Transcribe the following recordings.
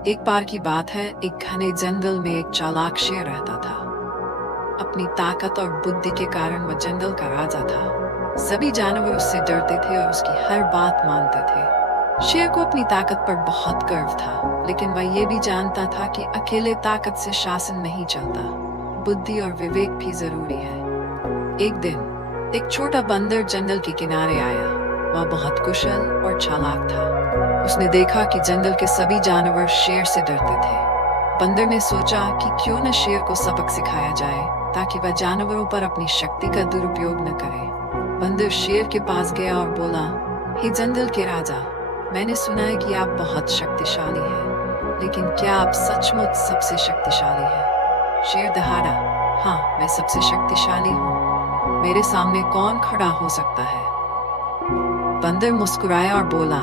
एक बार की बात है, एक घने जंगल में एक चालाक शेर रहता था। अपनी ताकत और बुद्धि के कारण वह जंगल का राजा था। सभी जानवर उससे डरते थे और उसकी हर बात मानते थे। शेर को अपनी ताकत पर बहुत गर्व था, लेकिन वह ये भी जानता था कि अकेले ताकत से शासन नहीं चलता। बुद्धि और विवेक भी जरूरी है। एक दिन एक छोटा बंदर जंगल के किनारे आया। वह बहुत कुशल और चालाक था। उसने देखा कि जंगल के सभी जानवर शेर से डरते थे। बंदर ने सोचा कि क्यों न शेर को सबक सिखाया जाए, ताकि वह जानवरों पर अपनी शक्ति का दुरुपयोग न करे। बंदर शेर के पास गया और बोला, हे जंगल के राजा, मैंने सुना है कि आप बहुत शक्तिशाली हैं, लेकिन क्या आप सचमुच सबसे शक्तिशाली हैं? शेर दहाड़ा, हाँ, मैं सबसे शक्तिशाली हूँ। मेरे सामने कौन खड़ा हो सकता है? बंदर मुस्कुराया और बोला,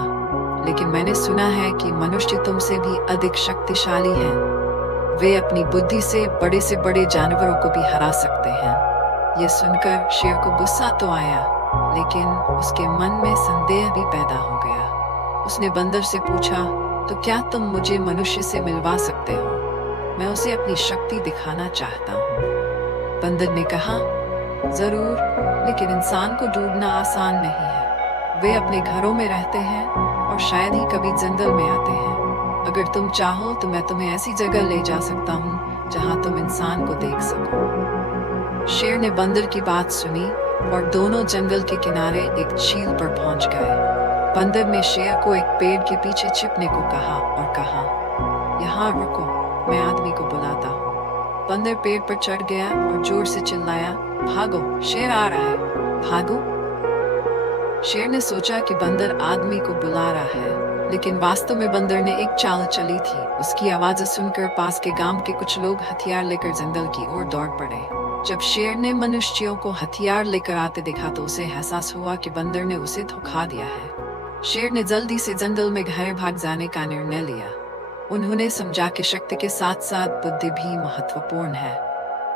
लेकिन मैंने सुना है कि मनुष्य तुमसे भी अधिक शक्तिशाली हैं। वे अपनी बुद्धि से बड़े जानवरों को भी हरा सकते हैं। यह सुनकर शेर को गुस्सा तो आया, लेकिन उसके मन में संदेह भी पैदा हो गया। उसने बंदर से पूछा, तो क्या तुम मुझे मनुष्य से मिलवा सकते हो? मैं उसे अपनी शक्ति दिखाना चाहता हूँ। बंदर ने कहा, जरूर, लेकिन इंसान को ढूंढना आसान नहीं है। वे अपने घरों में रहते हैं और शायद ही कभी जंगल में आते हैं। अगर तुम चाहो तो मैं तुम्हें ऐसी जगह ले जा सकता हूँ जहाँ तुम इंसान को देख सको। शेर ने बंदर की बात सुनी और दोनों जंगल के किनारे एक झील पर पहुंच गए। बंदर ने शेर को एक पेड़ के पीछे छिपने को कहा और कहा, यहाँ रुको, मैं आदमी को बुलाता हूँ। बंदर पेड़ पर चढ़ गया और जोर से चिल्लाया, भागो, शेर आ रहा है, भागो। शेर ने सोचा कि बंदर आदमी को बुला रहा है, लेकिन वास्तव में बंदर ने एक चाल चली थी। उसकी आवाज सुनकर पास के गांव के कुछ लोग हथियार लेकर जंगल की ओर दौड़ पड़े। जब शेर ने मनुष्यों को हथियार लेकर आते देखा तो उसे एहसास हुआ कि बंदर ने उसे धोखा दिया है। शेर ने जल्दी से जंगल में घर भाग जाने का निर्णय लिया। उन्होंने समझा कि शक्ति के साथ साथ बुद्धि भी महत्वपूर्ण है।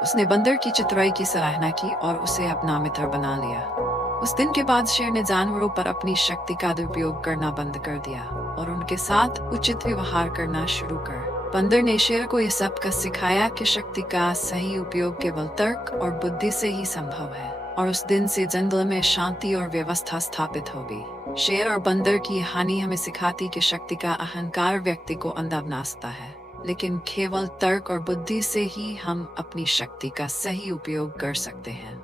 उसने बंदर की चतुराई की सराहना की और उसे अपना मित्र बना लिया। उस दिन के बाद शेर ने जानवरों पर अपनी शक्ति का दुरुपयोग करना बंद कर दिया और उनके साथ उचित व्यवहार करना शुरू कर। बंदर ने शेर को यह सबक सिखाया कि शक्ति का सही उपयोग केवल तर्क और बुद्धि से ही संभव है, और उस दिन से जंगल में शांति और व्यवस्था स्थापित हो गई। शेर और बंदर की कहानी हमें सिखाती कि शक्ति का अहंकार व्यक्ति को अंधा बनाता है, लेकिन केवल तर्क और बुद्धि से ही हम अपनी शक्ति का सही उपयोग कर सकते हैं।